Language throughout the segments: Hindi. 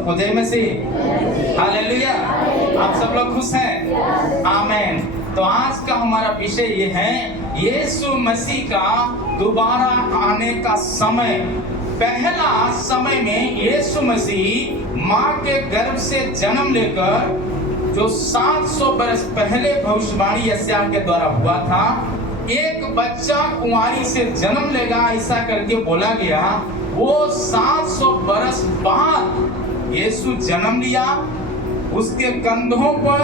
जय मसीह, हालेलुया। आप सब लोग खुश हैं? आमीन। तो आज का हमारा विषय ये है यीशु मसीह का दोबारा आने का समय। पहला समय में यीशु मसीह माँ के गर्भ से जन्म लेकर जो 700 वर्ष पहले भविष्यवाणी यशायाह के द्वारा हुआ था, एक बच्चा कुंवारी से जन्म लेगा ऐसा करके बोला गया, वो 700 वर्ष बाद यीशु जन्म लिया। उसके कंधों पर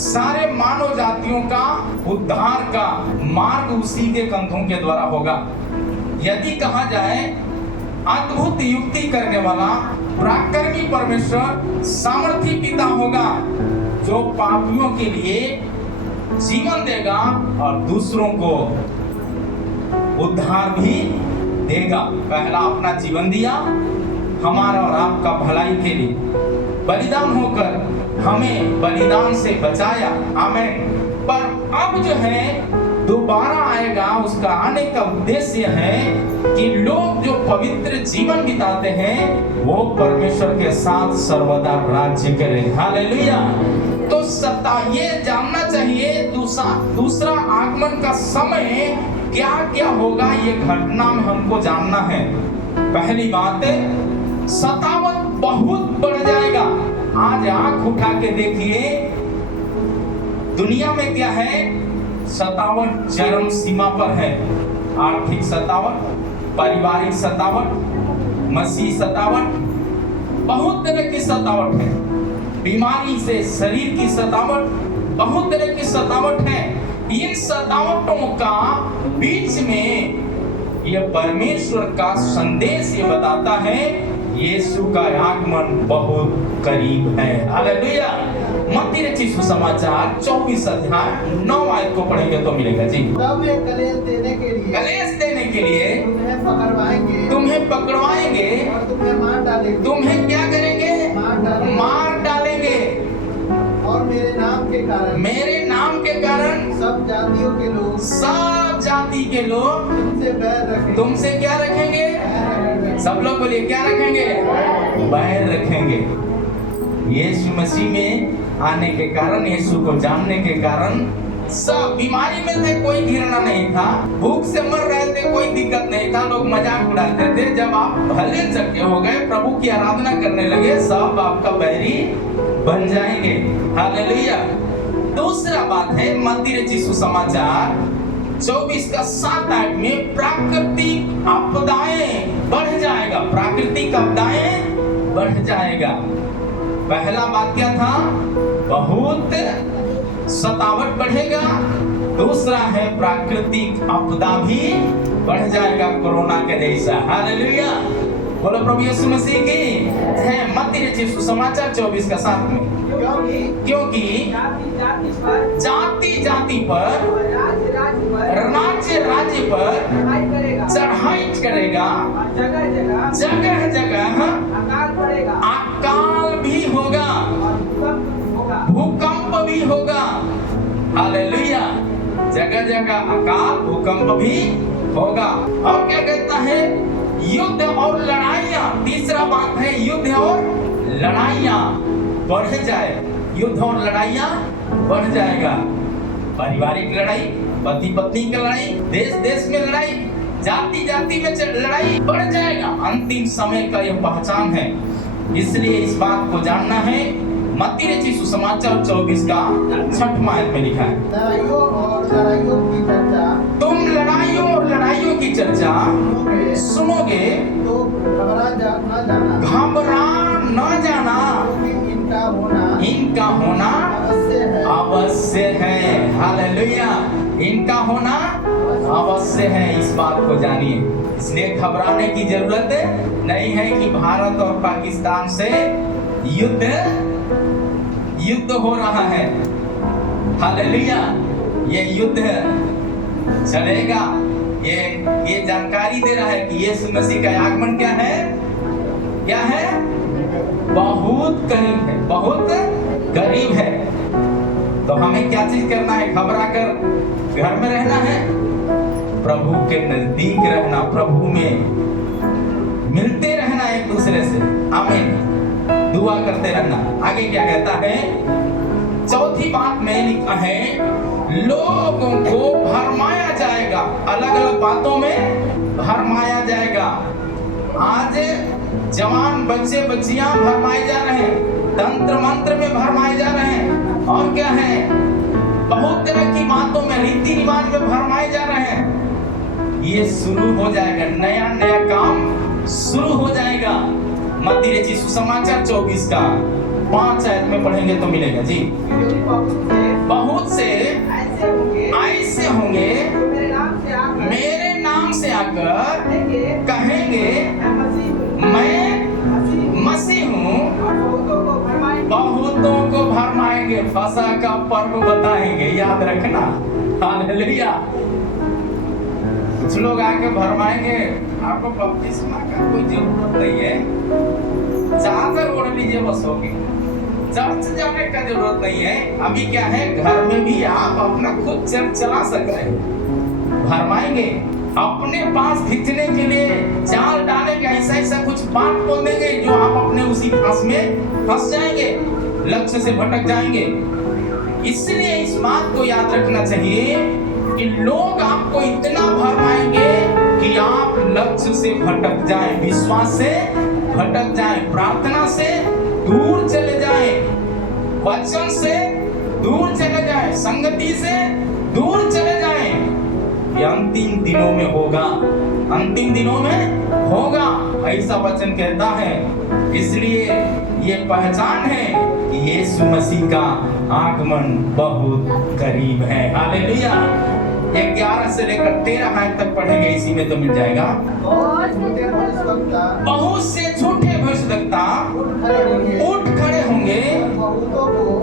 सारे मानव जातियों का उद्धार का मार्ग उसी के कंधों के द्वारा होगा। यदि कहा जाए अद्भुत युक्ति करने वाला पराक्रमी परमेश्वर सामर्थी पिता होगा, जो पापियों के लिए जीवन देगा और दूसरों को उद्धार भी देगा। पहला अपना जीवन दिया हमारा और आपका भलाई के लिए, बलिदान होकर हमें बलिदान से बचाया। आमीन। पर अब जो है दोबारा आएगा, उसका आने का उद्देश्य है कि लोग जो पवित्र जीवन बिताते हैं वो परमेश्वर के साथ सर्वदा राज्य करें। हालेलुया। तो ये जानना चाहिए दूसरा आगमन का समय क्या क्या होगा, ये घटना में हमको जानना है। पहली बात, सतावट बहुत बढ़ जाएगा। आज आंख उठा के देखिए दुनिया में क्या है, सतावट चरम सीमा पर है। आर्थिक सतावट, पारिवारिक सतावट, मसीह सतावट, बहुत तरह की सतावट है। बीमारी से शरीर की सतावट, बहुत तरह की सतावट है। इन सतावटों का बीच में यह परमेश्वर का संदेश ये बताता है यीशु का आगमन बहुत करीब है। हालेलुया। मत्ती रचित सुसमाचार 24 अध्याय 9 आयत को पढ़ेंगे तो मिलेगा जी। तब वे कलेश देने के लिए तुम्हें पकड़वाएंगे और तुम्हें मार डालेंगे। तुम्हें क्या करेंगे? मार डालेंगे। और मेरे नाम के कारण सब जाति के लोग तुमसे बैर रखेंगे। तुमसे क्या रखेंगे? सब लोग बोलिए क्या रखेंगे? बैर रखेंगे। यीशु मसीह में आने के कारण, यीशु को जानने के कारण सब बीमारी में थे, कोई घृणा नहीं था, भूख से मर रहे थे, कोई दिक्कत नहीं था, लोग मजाक उड़ाते थे। जब आप भले चक्के हो गए, प्रभु की आराधना करने लगे, सब आपका बैरी बन जाएंगे। हालेलुया। दूसरा बात है मत्ती रचित सुसमाचार 24 का 7 आयत में प्राकृतिक आपदाएं बढ़ जाएगा। प्राकृतिक आपदाएं बढ़ जाएगा। पहला बात क्या था? बहुत सतावट बढ़ेगा। दूसरा है प्राकृतिक आपदा भी बढ़ जाएगा, कोरोना के जैसा। हालेलुया। बोलो प्रभु यीशु मसीह की है। मत्ती रचित सुसमाचार 24 का 7 में, क्योंकि जाति जाति पर, राज्य पर चढ़ाई करेगा, जगह जगह अकाल भी होगा, भूकंप भी होगा। हालेलुया। जगह जगह अकाल, भूकंप भी होगा। और क्या कहता है? युद्ध और लड़ाइयाँ। तीसरा बात है युद्ध और लड़ाइयाँ बढ़ जाए। युद्ध और लड़ाइयाँ बढ़ जाएगा। पारिवारिक लड़ाई, पति पत्नी की लड़ाई, देश देश में लड़ाई, जाति जाति में लड़ाई बढ़ जाएगा। अंतिम समय का यह पहचान है। इसलिए इस बात को जानना है। मत्ती रचित सुसमाचार 24 का 6वां आयत में लिखा है, तुम लड़ाइयों और लड़ाइयों की चर्चा सुनोगे तो घबरा न जाना, इनका होना अवश्य है। हालेलुया। इनका होना अवश्य है, इस बात को जानिए। इसलिए घबराने की जरूरत नहीं है कि भारत और पाकिस्तान से युद्ध हो रहा है। हालेलुया। ये युद्ध चलेगा। ये जानकारी दे रहा है कि यीशु मसीह का आगमन क्या है? क्या है? बहुत करीब है, बहुत करीब है। तो हमें क्या चीज करना है? घबरा कर घर में रहना है? प्रभु के नजदीक रहना, प्रभु में मिलते रहना एक दूसरे से। आमीन। दुआ करते रहना। आगे क्या कहता है, चौथी बात में लिखा है, लोगों को भरमाया जाएगा, अलग अलग बातों में भरमाया जाएगा। आज जवान बच्चे बच्चियां भरमाए जा रहे हैं, तंत्र मंत्र में भरमाए जा रहे हैं, और क्या है, बहुत तरह की बातों में, रीति रिवाज में भरमाए जा रहे हैं। ये शुरू हो जाएगा, नया नया काम शुरू हो जाएगा। मत्ती रचित सुसमाचार 24 का 5 आयत में पढ़ेंगे तो मिलेगा जी। बहुत से ऐसे होंगे मेरे नाम से आकर कहेंगे मैं मसीह हूँ, बहुतों को भरमाएंगे, फसह का पर्व बताएंगे, याद रखना। हालेलुया। कुछ लोग आके भरमाएंगे, आपको बपतिस्मा का कोई जरूरत नहीं है, चादर ओढ़ लीजिए बस होगी, चर्च जाने का जरूरत नहीं है। अभी क्या है, घर में भी आप अपना खुद चर्च चला सकते हैं। भरमाएंगे, अपने पास खींचने के लिए जाल डालेंगे, ऐसा ऐसा कुछ बात बोल देंगे जो आप अपने उसी फांस में फंस जाएंगे, लक्ष्य से भटक जाएंगे। इसलिए इस बात को याद रखना चाहिए कि लोग आपको इतना भरमाएंगे कि आप लक्ष्य से भटक जाएं, विश्वास से भटक जाएं, प्रार्थना से दूर चले जाएं, वचन से दूर चले जाएं, संगति से दूर चले जाएं। ये अंतिम दिनों में होगा, अंतिम दिनों में होगा, ऐसा वचन कहता है। इसलिए ये पहचान है कि यीशु मसीह का आगमन बहुत करीब है। हालेलुया। 11 से लेकर 13 आयत तक पढ़ेंगे, इसी में तो मिल जाएगा। बहुत से झूठे भविष्यवक्ता उठ खड़े होंगे,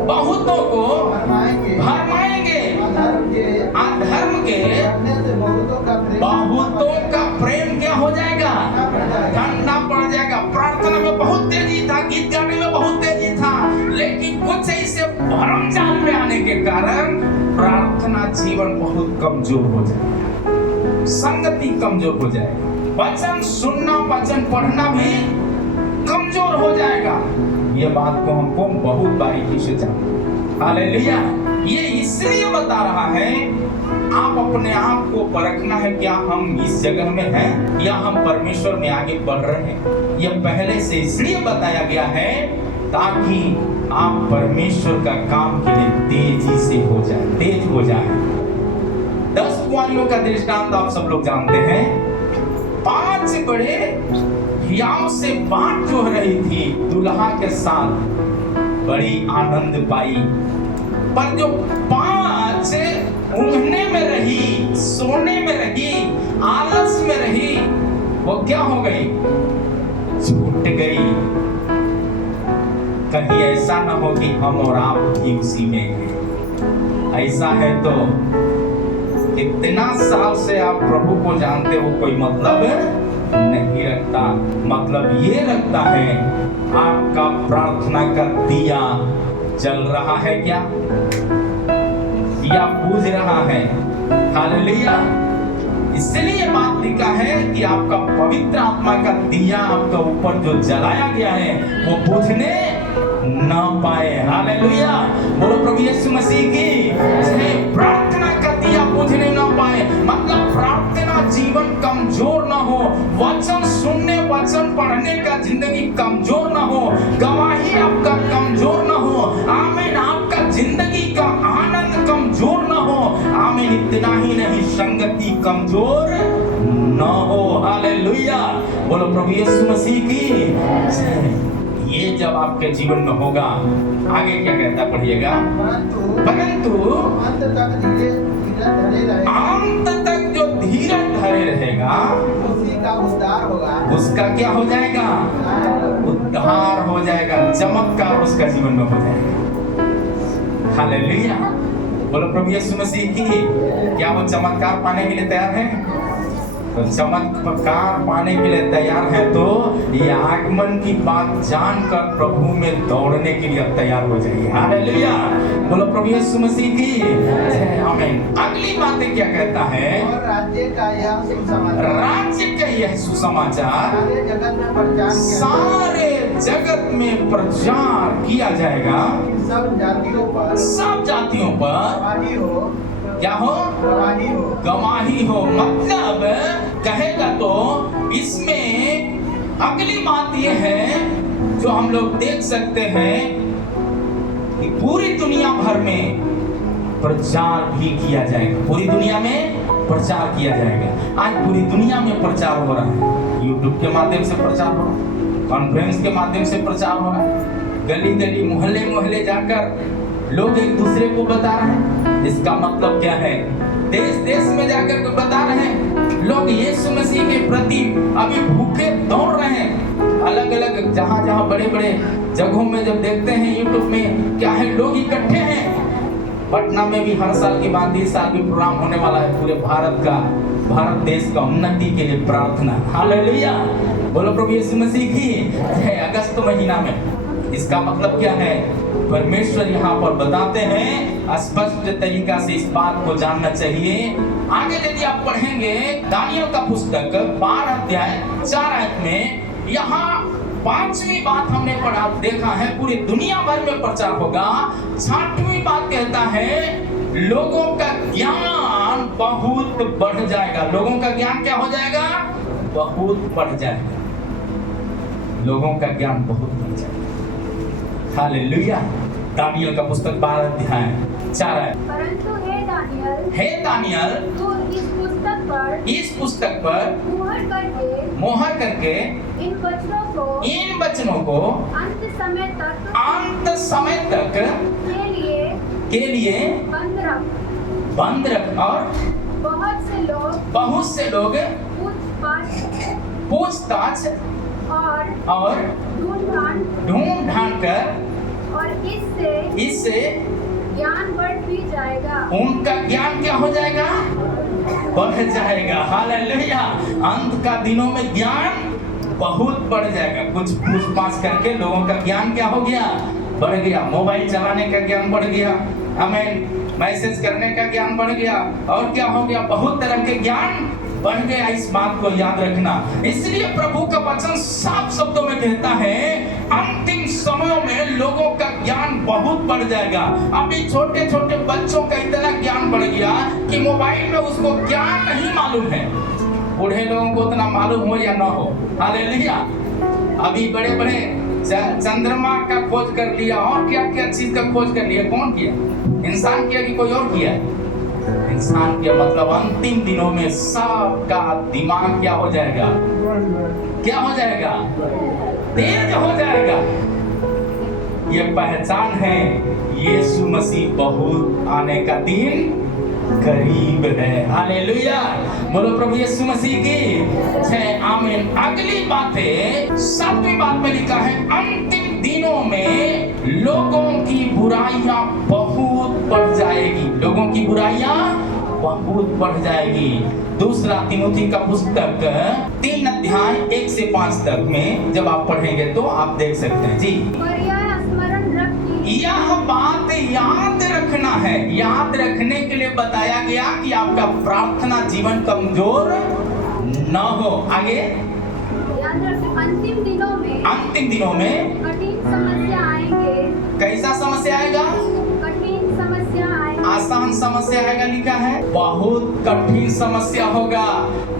बहुतों को भरमाएंगे, अधर्म के बहुतों का प्रेम क्या हो जाएगा, ठंडा पड़ जाएगा। प्रार्थना में बहुत तेजी था, गीत गाने में बहुत तेजी था, लेकिन कुछ ऐसे भरम जाल में आने के कारण प्रार्थना जीवन बहुत कमजोर हो जाएगा, संगति कमजोर हो जाएगा, वचन सुनना, वचन पढ़ना भी कमजोर हो जाएगा। ये बात को हमको बहुत बारीकी से जानना। हालेलुया। ये इसलिए बता रहा है, आप अपने आप को परखना है, क्या हम इस जगह में हैं या हम परमेश्वर में आगे बढ़ रहे हैं। ये पहले से इसलिए बताया गया है ताकि आप परमेश्वर का काम के लिए तेजी से हो जाए, तेज हो जाए। 10 कुंवारियों का दृष्टांत आप सब लोग जानते हैं। 5 बड़े हियाव से बात जो रही थी दुल्हा के साथ, बड़ी आनंद पाई, पर जो 5 ऊँघने में रही, सोने में रही, आलस में रही, वो क्या हो गई, छूट गई। कहीं ऐसा ना हो कि हम और आप भी उसी में हैं। ऐसा है तो इतना साल से आप प्रभु को जानते हो, कोई मतलब नहीं रखता। मतलब ये रखता है आपका प्रार्थना का दिया जल रहा है क्या, या बुझ रहा है। हालेलुया। इसलिए बात लिखा है कि आपका पवित्र आत्मा का दिया आपका ऊपर जो जलाया गया है वो बुझने ना पाए। हालेलुया। बोलो प्रभु यीशु मसीह की। प्रार्थना का दिया बुझने ना पाए, मतलब प्रार्थना जीवन कमजोर ना हो, वचन सुनने, वचन पढ़ने का जिंदगी कमजोर ना हो, गवाही आपका कमजोर ना हो, आमीन, आपका जिंदगी का आनंद कमजोर ना हो, आमीन। इतना ही नहीं, संगति कमजोर ना हो। हालेलुया। बोलो प्रभु यीशु मसीह की। ये जब आपके जीवन में होगा, आगे क्या कहता पढ़िएगा, परंतु अंत तक जो धीरज धरे रहेगा उसका उद्धार होगा। उसका क्या हो जाएगा, उद्धार हो जाएगा, चमत्कार उसका जीवन में हो जाएगा। हालेलुया। बोलो प्रभु यीशु मसीह की। क्या वो चमत्कार पाने के लिए तैयार है? तो चमत्कार पाने के लिए तैयार है तो ये आगमन की बात जानकर प्रभु में दौड़ने के लिए तैयार हो जाइए। हालेलुया। बोलो प्रभु यीशु मसीह की। आमीन। अगली बातें क्या कहता है, और राज्य का यह सुसमाचार, राज्य का यह सुसमाचार सारे जगत में प्रचार किया, सारे जगत में प्रचार किया जाएगा, सब जातियों पर सब जातियों पर गवाही हो, क्या हो? गवाही हो। गवाही हो। मतलब कहेगा तो इसमें अगली बात यह है जो हम लोग देख सकते हैं कि पूरी दुनिया भर में प्रचार भी किया जाएगा। पूरी दुनिया में प्रचार किया जाएगा। आज पूरी दुनिया में प्रचार हो रहा है। यूट्यूब के माध्यम से प्रचार हो रहा है, कॉन्फ्रेंस के माध्यम से प्रचार हो रहा है, गली गली मोहल्ले मोहल्ले जाकर लोग एक दूसरे को बता रहे हैं। इसका मतलब क्या है? देश देश में जाकर के बता रहे हैं। लोग यीशु मसीह के प्रति अभी भूखे दौड़ रहे हैं। अलग अलग जहाँ जहाँ बड़े बड़े जगहों में जब देखते हैं यूट्यूब में क्या है, लोग इकट्ठे हैं। पटना में भी हर साल की बात इस साल भी प्रोग्राम होने वाला है। पूरे भारत देश का उन्नति के लिए प्रार्थना। हालेलुया, बोलो प्रभु यीशु मसीह की जय। अगस्त महीना में इसका मतलब क्या है? परमेश्वर यहाँ पर बताते हैं, स्पष्ट तरीका से इस बात को जानना चाहिए। आगे यदि आप पढ़ेंगे दानियल का पुस्तक 12 अध्याय 4 आयत में, यहाँ 5वीं बात हमने पढ़ा देखा है, पूरी दुनिया भर में प्रचार होगा। 6वीं बात कहता है लोगों का ज्ञान बहुत बढ़ जाएगा। लोगों का ज्ञान क्या हो जाएगा? बहुत बढ़ जाएगा। लोगों का ज्ञान बहुत बढ़ जाएगा। हालेलुया। दानियल का पुस्तक 12 अध्याय 4 है। परंतु हे दानियल, तू इस पुस्तक पर मोहर करके इन वचनों को अंत समय तक के लिए बंद रख। और बहुत से लोग पूछताछ और ढूंढ कर और इससे ज्ञान बढ़ भी जाएगा। उनका ज्ञान क्या हो जाएगा? बढ़ जाएगा। हालेलुया। अंत का दिनों में ज्ञान बहुत बढ़ जाएगा। कुछ पूछ-पाछ करके लोगों का ज्ञान क्या हो गया? बढ़ गया। मोबाइल चलाने का ज्ञान बढ़ गया, हमें मैसेज करने का ज्ञान बढ़ गया, और क्या हो गया? बहुत तरह के ज्ञान बढ़ गया। इस बात को याद रखना। इसलिए प्रभु का वचन साफ शब्दों में कहता है अंतिम समयों में लोगों का ज्ञान बहुत बढ़ जाएगा। अभी छोटे छोटे बच्चों का इतना ज्ञान बढ़ गया कि मोबाइल में उसको ज्ञान नहीं मालूम है। बूढ़े लोगों को उतना मालूम हो या ना हो। हालेलुया। अभी बड़े बड़े चंद्रमा का खोज कर लिया, और क्या क्या चीज का खोज कर लिया। कौन किया? इंसान किया कि कोई और किया? इंसान के मतलब अंतिम दिनों में सबका दिमाग क्या हो जाएगा? क्या हो जाएगा? तेज हो जाएगा। ये पहचान है यीशु मसीह बहुत आने का दिन करीब है। हालेलुया। बोलो प्रभु यीशु मसीह की जय। आमीन। अगली बात है 7वीं बात में लिखा है अंतिम दिनों में लोगों की बुराइयां बहुत बढ़ जाएगी। लोगों की बुराइयां बहुत बढ़ जाएगी। दूसरा तिमोथी का पुस्तक 3 अध्याय 1 से 5 तक में जब आप पढ़ेंगे तो आप देख सकते हैं। जी, यह बात याद रखना है। याद रखने के लिए बताया गया कि आपका प्रार्थना जीवन कमजोर न हो। आगे अंतिम दिनों में कठिन समस्या आएंगे। कैसा समस्या आएगा? कठिन समस्या आएंगे। आसान समस्या आएगा लिखा है, बहुत कठिन समस्या होगा।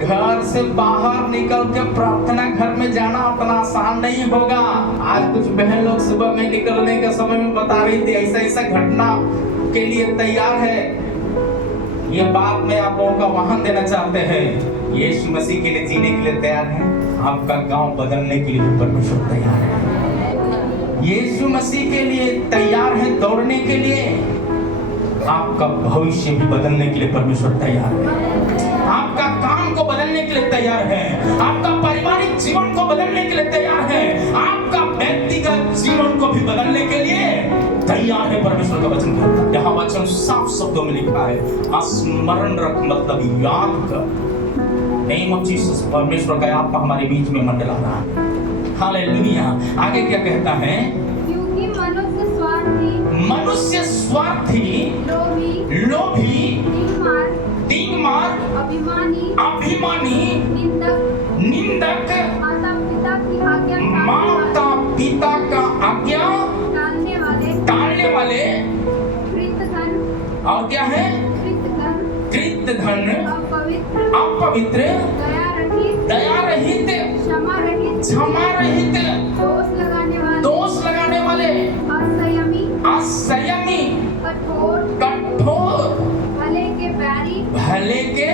घर से बाहर निकल के प्रार्थना घर में जाना उतना आसान नहीं होगा। आज कुछ बहन लोग सुबह में निकलने के समय में बता रही थी ऐसा ऐसा घटना के लिए तैयार है। ये बात मैं आप लोगों का वाहन देना चाहते हैं। यीशु मसीह के लिए जीने के लिए तैयार है। आपका गांव बदलने के लिए भी परमेश्वर तैयार है। यीशु मसीह के लिए तैयार है दौड़ने के लिए। आपका भविष्य भी बदलने के लिए परमेश्वर तैयार है। आपका काम को बदलने के लिए तैयार है। आपका पारिवारिक जीवन को बदलने के लिए तैयार है। आपका व्यक्तिगत जीवन को भी बदलने के लिए तैयार है। परमेश्वर का वचन कहता है, यहाँ वचन साफ शब्दों में लिखा है स्मरण रख, मतलब याद कर। नेम ऑफ जीसस, परमेश्वर का आत्मा हमारे बीच में मंडला रहा है। हालेलुया। आगे क्या कहता है? क्योंकि मनुष्य स्वार्थी, लोभी, दीनमार, अभिमानी, निंदक, माता और क्या है? कृत धन, अपवित्र, दया रहित, क्षमा रहित, दोष लगाने वाले, असंयमी, कठोर, भले के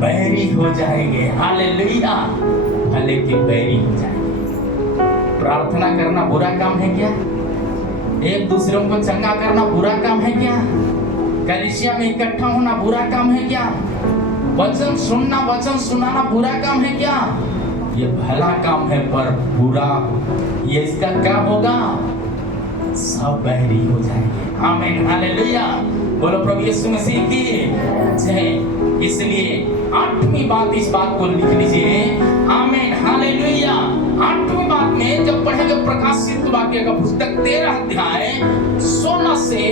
बैरी हो जाएंगे। हालेलुया, भले के बैरी हो जाएंगे। प्रार्थना करना बुरा काम है क्या? एक दूसरों को चंगा करना बुरा काम है क्या? कलीसिया में इकट्ठा होना बुरा काम है क्या? वचन सुनना, वचन सुनाना बुरा काम है क्या? ये भला काम है, पर बुरा ये इसका क्या होगा? सब बहरी हो जाएंगे। आमीन, हालेलुया। बोलो प्रभु यीशु मसीह की जय। इसलिए 8वीं बात, इस बात को लिख लीजिए। आमीन, हालेलुया। 8वीं बात में जब पढ़ेंगे प्रकाशित वाक्य का पुस्तक 13 अध्याय 16 से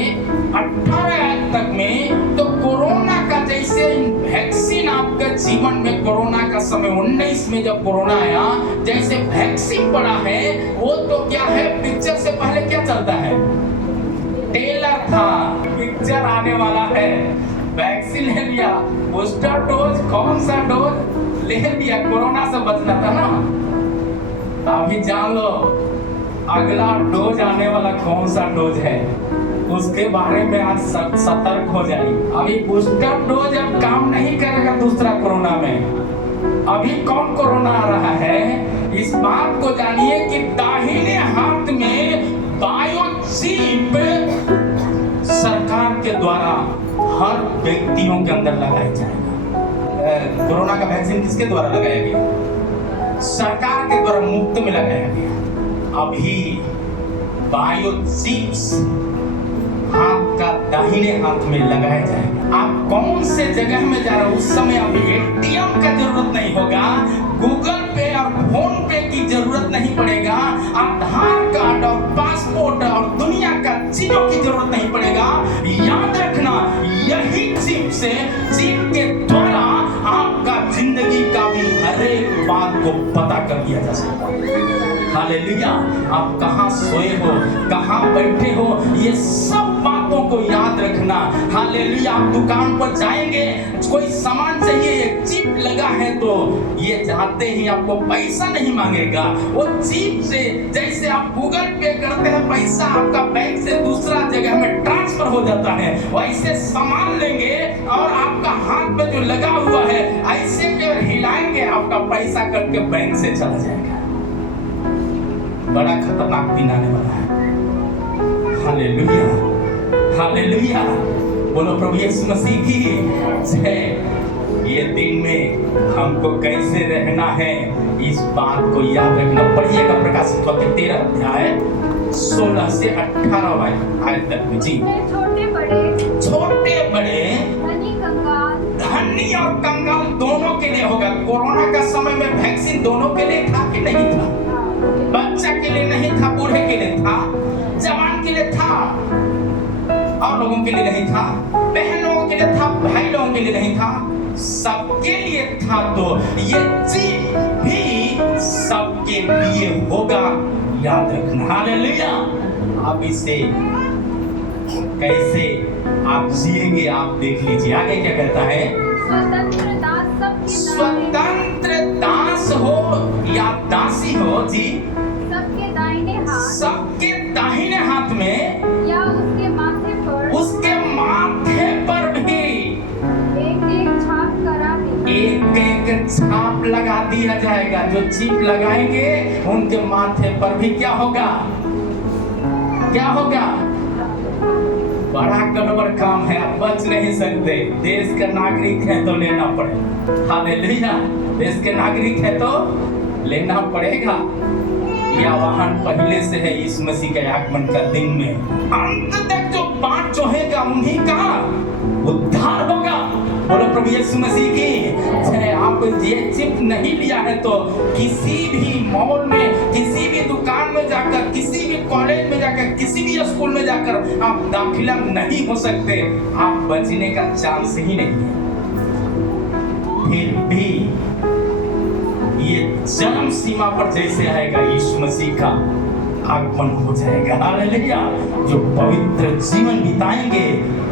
18 तक में, तो कोरोना का जैसे वैक्सीन आपके जीवन में, कोरोना का समय 19 में जब कोरोना आया, जैसे वैक्सीन पड़ा है, वो तो क्या है, पिक्चर से पहले क्या चलता है? ट्रेलर था, पिक्चर आने वाला है। वैक्सीन ले लिया, बूस्टर डोज, कौन सा डोज ले लिया, कोरोना से बचना था ना। अभी जान लो अगला डोज आने वाला कौन सा डोज है, उसके बारे में आज सतर्क हो जाइए। अभी बूस्टर डोज अब काम नहीं करेगा दूसरा कोरोना में। अभी कौन कोरोना आ रहा है, इस बात को जानिए कि दाहिने हाथ में बायोचिप सरकार के द्वारा हर व्यक्तियों के अंदर लगाया जाएगा। कोरोना का वैक्सीन किसके द्वारा लगाया गया? सरकार के द्वारा मुफ्त में लगाया गया। अभी बायोचिप्स हाथ का दाहिने हाथ में लगाया जाएगा। आप कौन से जगह में जा रहे हो, उस समय अभी एटीएम का जरूरत नहीं होगा, गूगल पे और फोन पे की जरूरत नहीं पड़ेगा, आधार कार्ड और पासपोर्ट और दुनिया का चीजों की जरूरत नहीं पड़ेगा। याद रखना, यही चिप के द्वारा आपका जिंदगी का भी हर एक बात को पता कर दिया जा सकता है। हालेलुया। आप कहाँ सोए हो, कहाँ बैठे हो, ये सब बातों को याद रखना। हालेलुया। आप दुकान पर जाएंगे, कोई सामान चाहिए, एक चिप लगा है, तो ये जाते ही आपको पैसा नहीं मांगेगा। वो चिप से जैसे आप गूगल पे करते हैं, पैसा आपका बैंक से दूसरा जगह में ट्रांसफर हो जाता है, वैसे सामान लेंगे और आपका हाथ में जो लगा हुआ है, ऐसे केवल हिलाएंगे, आपका पैसा कट के बैंक से चला जाएगा। बड़ा खतरनाक दिन आने वाला है। Hallelujah, hallelujah. बोलो प्रभु यीशु मसीह की जय। ये दिन में हमको कैसे रहना है, इस बात को याद रखना। पढ़िएगा प्रकाशित वाक्य 13 अध्याय 16 से 18 आयत तक जी। छोटे बड़े, धनी और कंगाल दोनों के लिए होगा। कोरोना का समय में वैक्सीन दोनों के लिए था कि नहीं था? बच्चा के लिए नहीं था, बूढ़े के लिए था, जवान के लिए था, और लोगों के लिए नहीं था, बहन लोगों के लिए था, भाई लोगों के लिए नहीं था, सबके लिए था। तो ये चीज भी सबके लिए होगा, याद रखना। हालेलुया। अब इसे कैसे आप जिएंगे, आप देख लीजिए। आगे क्या कहता है? स्वतंत्र दास हो या दासी हो जी, सबके दाहिने हाथ में या उसके माथे पर भी एक छाप करा दी, एक छाप लगा दिया जाएगा। जो चिप लगाएंगे उनके माथे पर भी क्या होगा? क्या होगा? बड़ा गड़बड़ काम है, आप बच नहीं सकते। देश के नागरिक है तो लेना पड़ेगा। हालेलुया। देश के नागरिक है तो लेना पड़ेगा। या वाहन पहले से है इस मसीह के आगमन का दिन में अंत तक जो बात जोहेगा उन्हीं का उद्धार होगा। बोलो प्रभु यीशु मसीह की जय। आप ये चिप नहीं लिया है तो किसी भी मॉल में, किसी भी दुकान में जाकर, किसी भी कॉलेज में जाकर, किसी भी स्कूल में जाकर आप दाखिला नहीं हो सकते। आप बचने का चांस ही नहीं है। फिर भी ये जन्म सीमा पर जैसे आएगा यीशु मसीह का आगमन हो जाएगा। हालेलुया। जो पवित्र जीवन बिताएंगे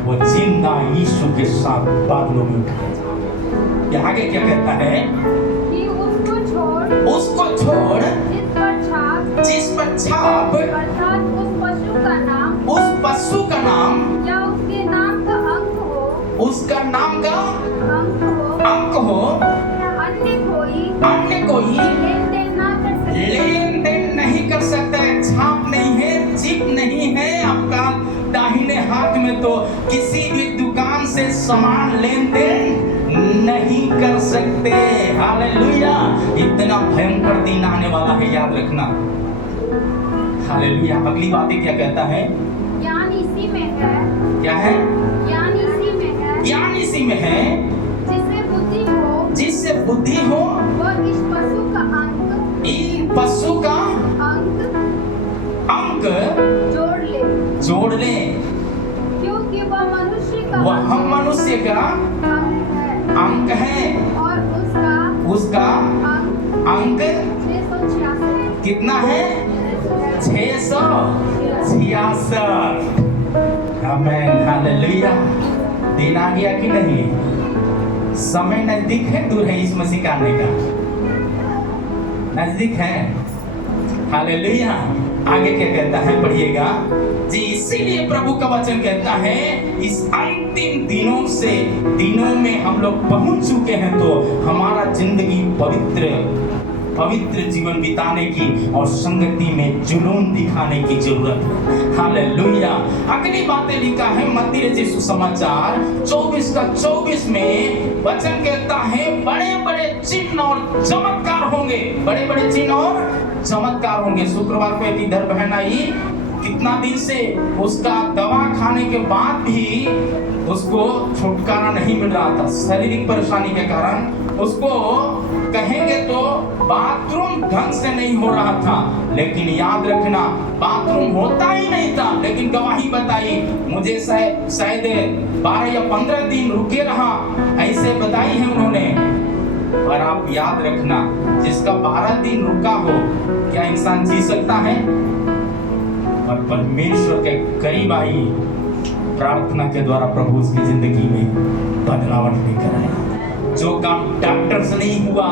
वो जिंदा यीशु के साथ बादलों में उठाए जाएंगे। ये आगे क्या कहता है कि उसको छोड़ जिस पर छाप अर्थात उस पशु का नाम या उसके नाम का उसका नाम का अंक हो अन्य कोई लेन देन नहीं कर सकता है। छाप नहीं है, चिप नहीं है आपका दाहिने हाथ में, तो किसी भी दुकान से सामान लेन देन नहीं कर सकते। हालेलुया। इतना भयंकर दिन आने वाला है, याद रखना। हालेलुया। अगली बात क्या कहता है? ज्ञान इसी में है। क्या है? ज्ञान इसी में है। ज्ञान इसी में है। जिससे बुद्धि हो वह इस पशु का अंक जोड़ ले क्योंकि वह मनुष्य का अंक है और उसका अंक 666 कितना है? 666। आमीन। हालेलुया। दिन आ गया कि नहीं? समय नजदीक है, दूर है? इस मसीह का आने का नजदीक है। हालेलुया। आगे क्या कहता है, पढ़िएगा जी। इसीलिए प्रभु का वचन कहता है इस अंतिम दिनों में हम लोग पहुंच चुके हैं, तो हमारा जिंदगी पवित्र जीवन बिताने की और संगति में जुनून दिखाने की जरूरत है। हालेलुया। अगली बातें लिखा है मत्ती रचित सुसमाचार 24 में वचन कहता है बड़े बड़े चिन्ह और चमत्कार होंगे। बड़े बड़े चिन्ह और चमत्कार होंगे। शुक्रवार को एक इधर बहन आई, कितना दिन से उसका दवा खाने के बाद भी उसको छुटकारा नहीं मिल रहा था, शारीरिक परेशानी के कारण। उसको कहेंगे तो बाथरूम ढंग से नहीं हो रहा था, लेकिन याद रखना बाथरूम होता ही नहीं था, लेकिन गवाही बताई मुझे शायद 12 या 15 दिन रुके रहा, ऐसे बताई है उन्होंने। और आप याद रखना जिसका 12 दिन रुका हो, क्या इंसान जी सकता है? और परमेश्वर के करीब आई प्रार्थना के द्वारा प्रभु उसकी जिंदगी में बदलाव लेकर आया। जो काम डॉक्टर से नहीं हुआ,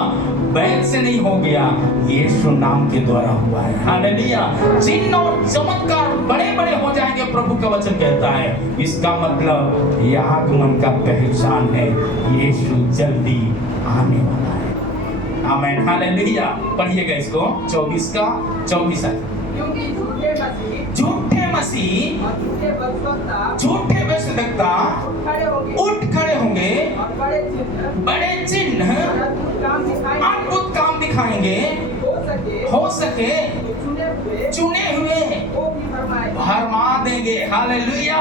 वैद्य से नहीं हो गया, यीशु नाम के द्वारा हुआ है। हालेलुया। चिन्ह और चमत्कार बड़े बड़े हो जाएंगे, प्रभु का वचन कहता है। इसका मतलब यह आगमन का पहचान है, यीशु जल्दी आने वाला है। आमीन। हालेलुया। पढ़िएगा इसको 24 है। क्योंकि झूठे मसीह झूठे भविष्यवक्ता उठ खड़े होंगे, बड़े चिन्ह अद्भुत काम दिखाएंगे, हो सके चुने हुए भरमा देंगे। हालेलुया।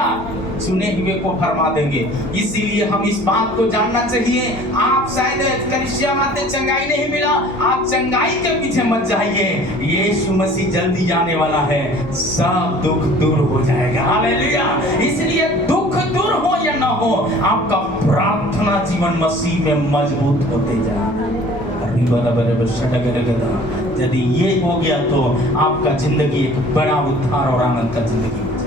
चुने हुए को फरमा देंगे। इसीलिए हम इस बात को जानना चाहिए। आप शायद कलीसिया में आते चंगाई नहीं मिला, आप चंगाई के पीछे मत जाइए। यीशु मसीह जल्दी जाने वाला है, सब दुख दूर हो जाएगा। हालेलुया। इसलिए दुख दूर हो या ना हो, आपका प्रार्थना जीवन मसीह में मजबूत होते जाए। यदि ये हो गया तो आपका जिंदगी एक बड़ा उद्धार और आनंद का जिंदगी हो जाएगा।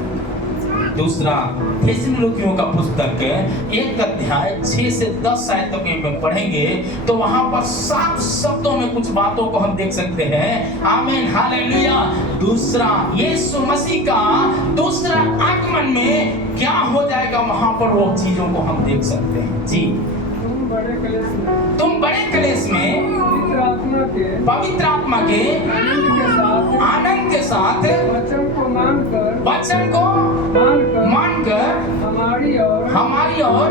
दूसरा, थिस्सलुनीकियों का पुस्तक 1 अध्याय 6 से 10 आयत तक में पढ़ेंगे तो वहां पर साफ शब्दों में कुछ बातों को हम देख सकते हैं। आमीन। हालेलुया। दूसरा, यीशु मसीह का दूसरा आगमन में क्या हो जाएगा, वहां पर वो चीजों को हम देख सकते हैं। जी, तुम बड़े कलेश में पवित्र आत्मा के आनंद के साथ वचन को मानकर हमारी और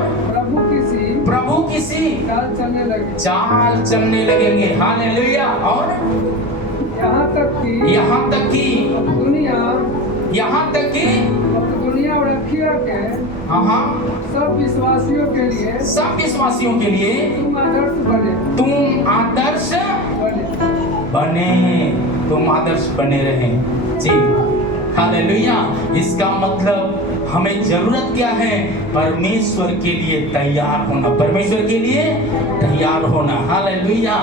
प्रभु की सी चाल चलने लगेंगे। हालेलुया। और यहाँ तक कि दुनिया रखिया के सब विश्वासियों के लिए तुम आदर्श बने रहे। जी। हालेलुया। इसका मतलब हमें जरूरत क्या है? परमेश्वर के लिए तैयार होना, परमेश्वर के लिए तैयार होना। Hallelujah,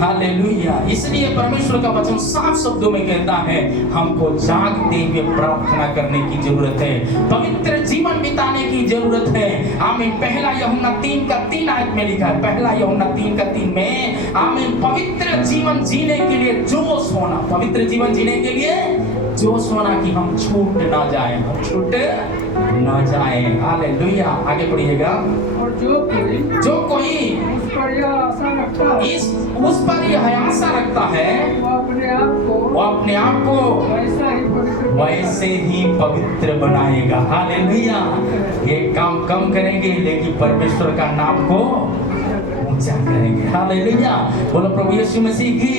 hallelujah. इसलिए परमेश्वर का वचन साफ शब्दों में कहता है हमको जागते हुए प्रार्थना करने की जरूरत है, पवित्र जीवन बिताने की जरूरत है। आमीन। पहला यूहन्ना 3:3 आयत में लिखा है, पहला यूहन्ना 3:3 में आमीन, पवित्र जीवन जीने के लिए जोश होना, पवित्र जीवन जीने के लिए जोश होना कि हम छूट ना जाए, हम छूट ना जाए। हालेलुया। आगे पढ़िएगा। और जो कोई उस पर यह आशा रखता है, उस पर यह आशा रखता है, वो अपने आप को वैसे ही पवित्र बनाएगा। हालेलुया। ये काम कम करेंगे लेकिन परमेश्वर का नाम को ऊंचा करेंगे। हालेलुया। बोलो प्रभु यीशु मसीह की।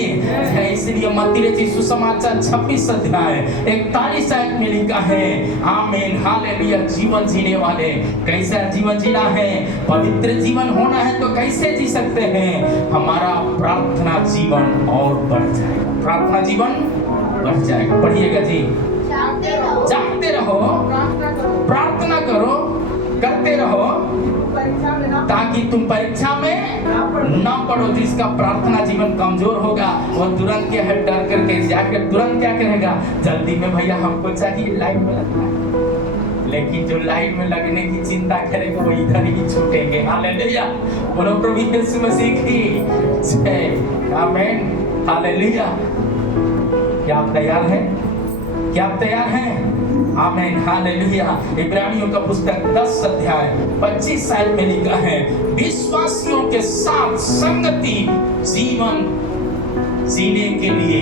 इसलिए मत्ती रचित सुसमाचार 26 अध्याय 41 आयत में लिखा है आमीन, हालेलुया, जीवन जीने वाले कैसा जीवन जीना है? पवित्र जीवन होना है तो कैसे जी सकते हैं? हमारा प्रार्थना जीवन और बढ़ जाएगा, प्रार्थना जीवन बढ़ जाएगा। पढ़िएगा जी। जागते रहो, प्रार्थना करो, करते रहो ताकि तुम परीक्षा में न पढ़ो। जिसका प्रार्थना जीवन कमजोर होगा वो तुरंत क्या है, डर करके जाकर तुरंत क्या करेगा, जल्दी में भैया हमको चाहिए, लाइन में लगना है। लेकिन जो लाइन में लगने की चिंता करेगा वो इधर ही छूटेंगे। हालेलुया। बोलो प्रभु यीशु मसीह की जय। आमीन। हालेलुया। क्या आप तैयार हैं? क्या आप तैयार हैं? आमीन। हालेलुया। इब्रानियों का पुस्तक 10 अध्याय 25 आयत में लिखा है विश्वासियों के साथ संगति जीवन जीने के लिए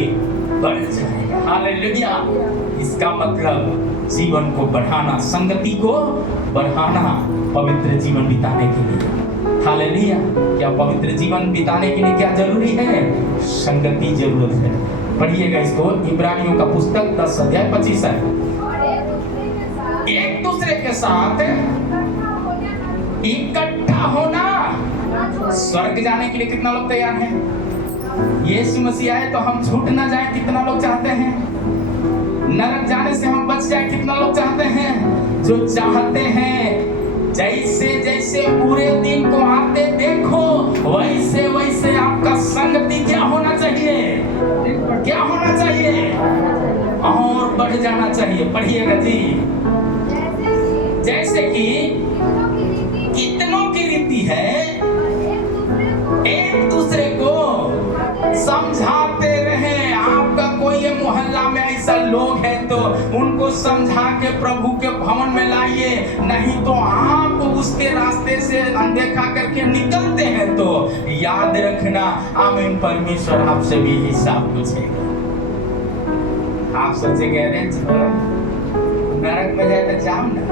बढ़ जाएगा। हालेलुया। इसका मतलब जीवन को बढ़ाना, संगति को बढ़ाना, पवित्र जीवन बिताने के लिए। हालेलुया। क्या पवित्र जीवन बिताने के लिए क्या जरूरी है? संगति जरूरत है। पढ़िएगा इसको, इब्रानियों का पुस्तक 10 अध्याय 25 है। एक दूसरे के साथ इकट्ठा होना। स्वर्ग जाने के लिए कितना लोग तैयार हैं? यीशु मसीह आए तो हम छूट ना जाए, कितना लोग चाहते हैं? नरक जाने से हम बच जाए, कितना लोग चाहते हैं? जो चाहते हैं जैसे जैसे पूरे दिन को आते देखो वैसे वैसे आपका संगति क्या होना चाहिए? क्या होना चाहिए? और बढ़ जाना चाहिए। पढ़िएगा जी। जैसे कि कितनों की रीति है एक दूसरे को समझाते रहे। आपका कोई ये मोहल्ला में ऐसा लोग हैं तो उनको समझा के प्रभु के भवन में लाइए, नहीं तो आप उसके रास्ते से अनदेखा करके निकलते हैं तो याद रखना आमीन, परमेश्वर आपसे भी हिसाब पूछेगा। आप सोचे कह रहे नरक में जाए तो जाओ ना।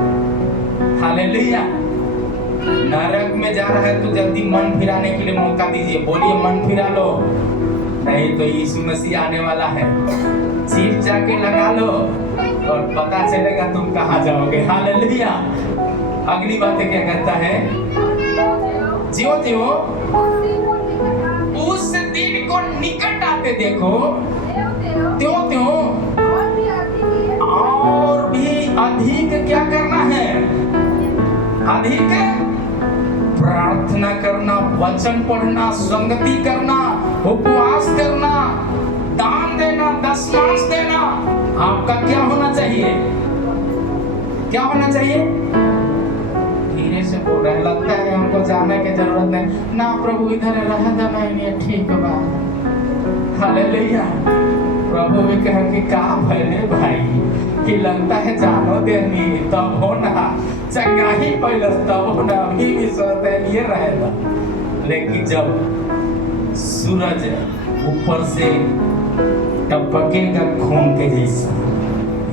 हालेलुया। नरक में जा रहा है तो जल्दी मन फिराने के लिए मौका दीजिए। बोलिए मन फिरा लो, नहीं तो यीशु मसीह आने वाला है। चिप जाके लगा लो और पता चलेगा तुम कहाँ जाओगे। हालेलुया। अगली बात क्या कहता है? ज्यों ज्यों उस दिन को निकट आते देखो त्यों त्यों और भी अधिक क्या करना है? अधिक प्रार्थना करना, वचन पढ़ना, संगति करना, उपवास करना, दान देना, दशमांश देना। आपका क्या होना चाहिए? क्या होना चाहिए? धीरे से बोल रहे, लगता है हमको जाने की जरूरत है ना प्रभु, इधर रह जाना ही ठीक बात। हालेलुया। प्रभु भी कहे कि का भले भाई कि लगता है जानो देनी तब होना चंगा ही पहले तब होना, अभी भी सोते ये रहेगा। लेकिन जब सूरज ऊपर से टपकेगा खून के जैसा,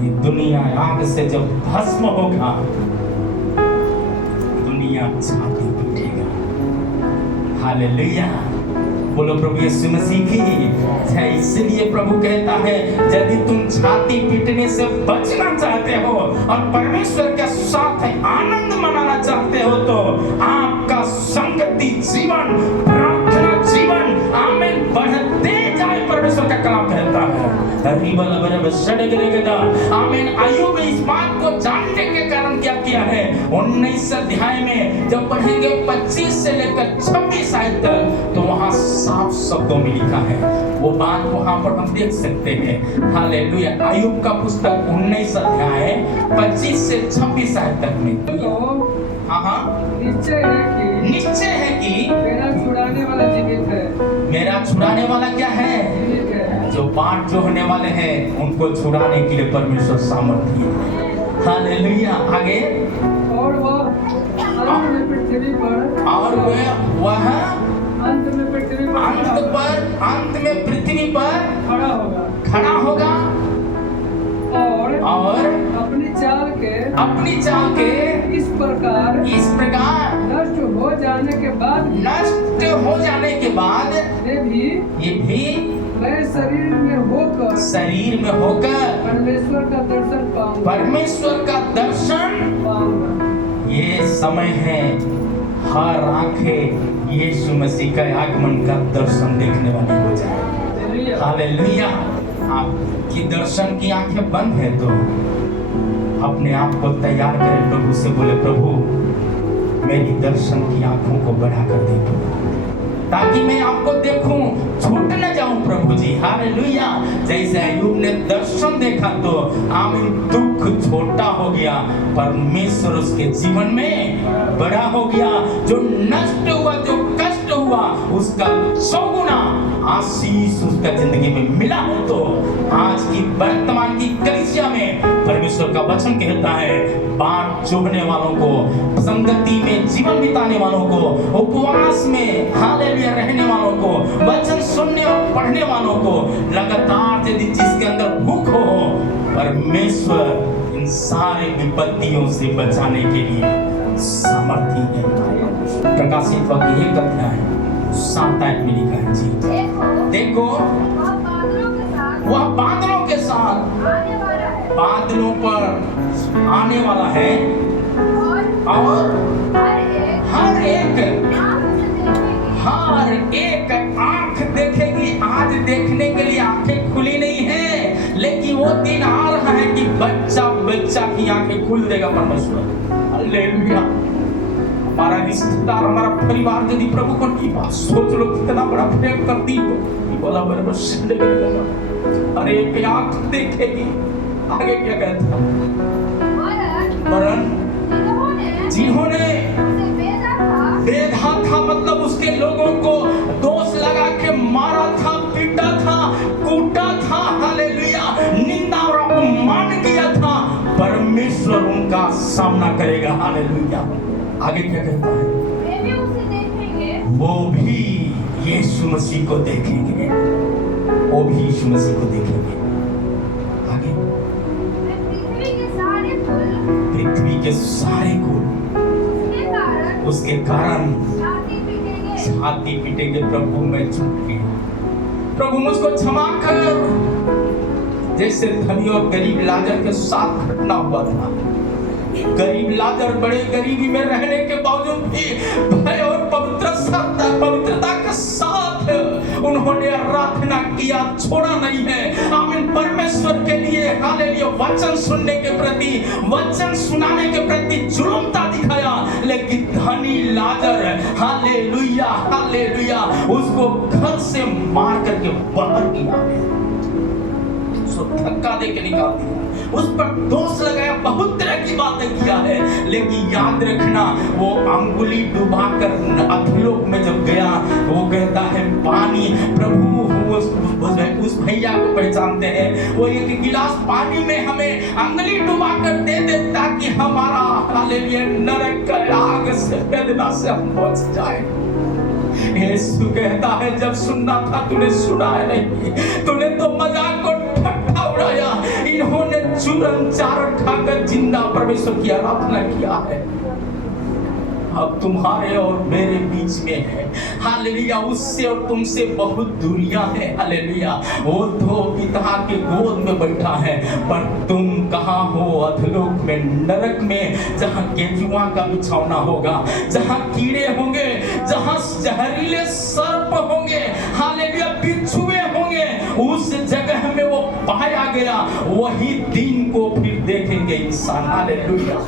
ये दुनिया आग से जब भस्म होगा, दुनिया छाती पीटेगा। हालेलुया। बोलो प्रभु यीशु मसीह की जय। इसलिए प्रभु कहता है यदि तुम छाती पीटने से बचना चाहते हो और परमेश्वर के साथ आनंद मनाना चाहते हो तो आपका संगति जीवन, प्रार्थना जीवन आमीन बढ़ते जाए। परमेश्वर का कलाम कहता है आमीन। अय्यूब इस बात को जानने के कारण क्या किया है, 19 अध्याय में जब पढ़ेंगे 25 से लेकर 26 आयत तक, तो वहां साफ शब्दों में लिखा है, वो बात वहां पर हम देख सकते हैं। हालेलुया। अय्यूब का पुस्तक 19 अध्याय 25 से 26 आयत तक में निश्चय है कि मेरा छुड़ाने वाला जीवित है। मेरा छुड़ाने वाला क्या है? जीवित है। जो बाट जो होने वाले हैं उनको छुड़ाने के लिए परमेश्वर सामर्थ्य है। हालेलुया। आगे, और वह अंत में पृथ्वी पर, और वह अंत में पृथ्वी पर अंत में पृथ्वी पर खड़ा होगा और अपनी चाल के इस प्रकार नष्ट हो जाने के बाद ये भी मैं शरीर में होकर परमेश्वर का दर्शन पाऊंगा। ये समय है, हर आंखें यीशु मसीह का आगमन का दर्शन देखने वाली हो जाए। हालेलुया। आपकी दर्शन की आंखें बंद है तो अपने आप को तैयार करें, प्रभु से बोले, प्रभु मेरी दर्शन की आंखों को बढ़ा कर दे, ताकि मैं आपको देखूं, छूट न जाऊं प्रभु जी। हालेलुया। जैसे अय्यूब ने दर्शन देखा तो आमीन, दुख छोटा हो गया, परमेश्वर उसके जीवन में बड़ा हो गया। जो नष्ट हुआ, जो कष्ट हुआ, उसका 100 गुना आशीष उसका जिंदगी में मिला हो। तो आज की वर्तमान की कलीसिया में परमेश्वर का वचन कहता है, बाट चुभने वालों को, संगति में जीवन बिताने वालों को, उपवास में हालेलुया रहने वालों को, वचन सुनने और पढ़ने वालों को, लगातार यदि जिसके अंदर भूख हो, परमेश्वर इन सारे विपत्तियों से बचाने के लिए सामर्थ्य है। प्रकाशित वाक्य 1 अध्याय 7 आयत में लिखा है जी, देखो वह बादलों के साथ बादलों पर आने वाला है और हर एक आंख देखेगी। आज देखने के लिए आंखें खुली नहीं है, लेकिन वो दिन आ रहा है कि बच्चा की आंखें खुल देगा परमेश्वर। हालेलुया। हमारा रिश्तेदार, हमारा परिवार यदि प्रभु को की बात सोच लो, कितना बड़ा प्रेम करती हो, बोला अरे एक आंख देखेगी। आगे क्या कहता, वरन जिन्होंने बेधा था, मतलब उसके लोगों को दोष लगा के मारा था, पीटा था, कूटा था, हालेलुया, निंदा और अपमान किया था, परमेश्वर उनका सामना करेगा। हालेलुया। आगे क्या कहता है, वो भी यीशु मसीह को देखेंगे, वो भी यीशु मसीह को देखेंगे। आगे, पृथ्वी के सारे कुल उसके कारण छाती पीटेंगे, प्रभु मैं चूक गया, प्रभु मुझको क्षमा कर। जैसे धनी और गरीब लाजर के साथ घटना हुआ था। गरीब लाजर बड़े गरीबी में रहने के बावजूद भी भय और पवित्रता के साथ उन्होंने आराधना किया, छोड़ा नहीं है। आमीन। परमेश्वर के लिए हालेलुया वचन सुनने के प्रति, वचन सुनाने के प्रति जुलूमता दिखाया। लेकिन धनी लाजर हालेलुया हालेलुया उसको घर से मार करके बाहर किया, उसको धक्का दे के निकाल दिया, उस पर दोष लगाया, बहुत तरह की बातें किया है। लेकिन याद रखना, वो अंगुली डुबाकर अधोलोक में जब गया, वो कहता है पानी, प्रभु उस भैया को पहचानते हैं, वो एक गिलास पानी में हमें अंगुली डुबाकर दे दे, ताकि हमारा हालेलुया नरक का आग से वेदना से हम बच जाए। यीशु कहता है, जब सुनना था तूने सुना है नहीं, तूने तो मजाक को ठट्ठा उड़ाया। इन्होंने चूरन चारण खाकर जिंदा परमेश्वर की आराधना किया है। अब तुम्हारे और मेरे बीच में है, हालेलुया, उससे और तुमसे बहुत दूरियां है। हालेलुया, वो तो पिता के गोद में बैठा है, पर तुम कहाँ हो? अधलोक में, नरक में, जहाँ केंचुआ का बिछौना होगा, जहाँ कीड़े होंगे, जहाँ जहरीले सर्प होंगे, हालेलुया, बिच्छुए होंगे, उस जगह में वो पाया गया, वही दिन को फिर देखेंगे इंसान। हालेलुया।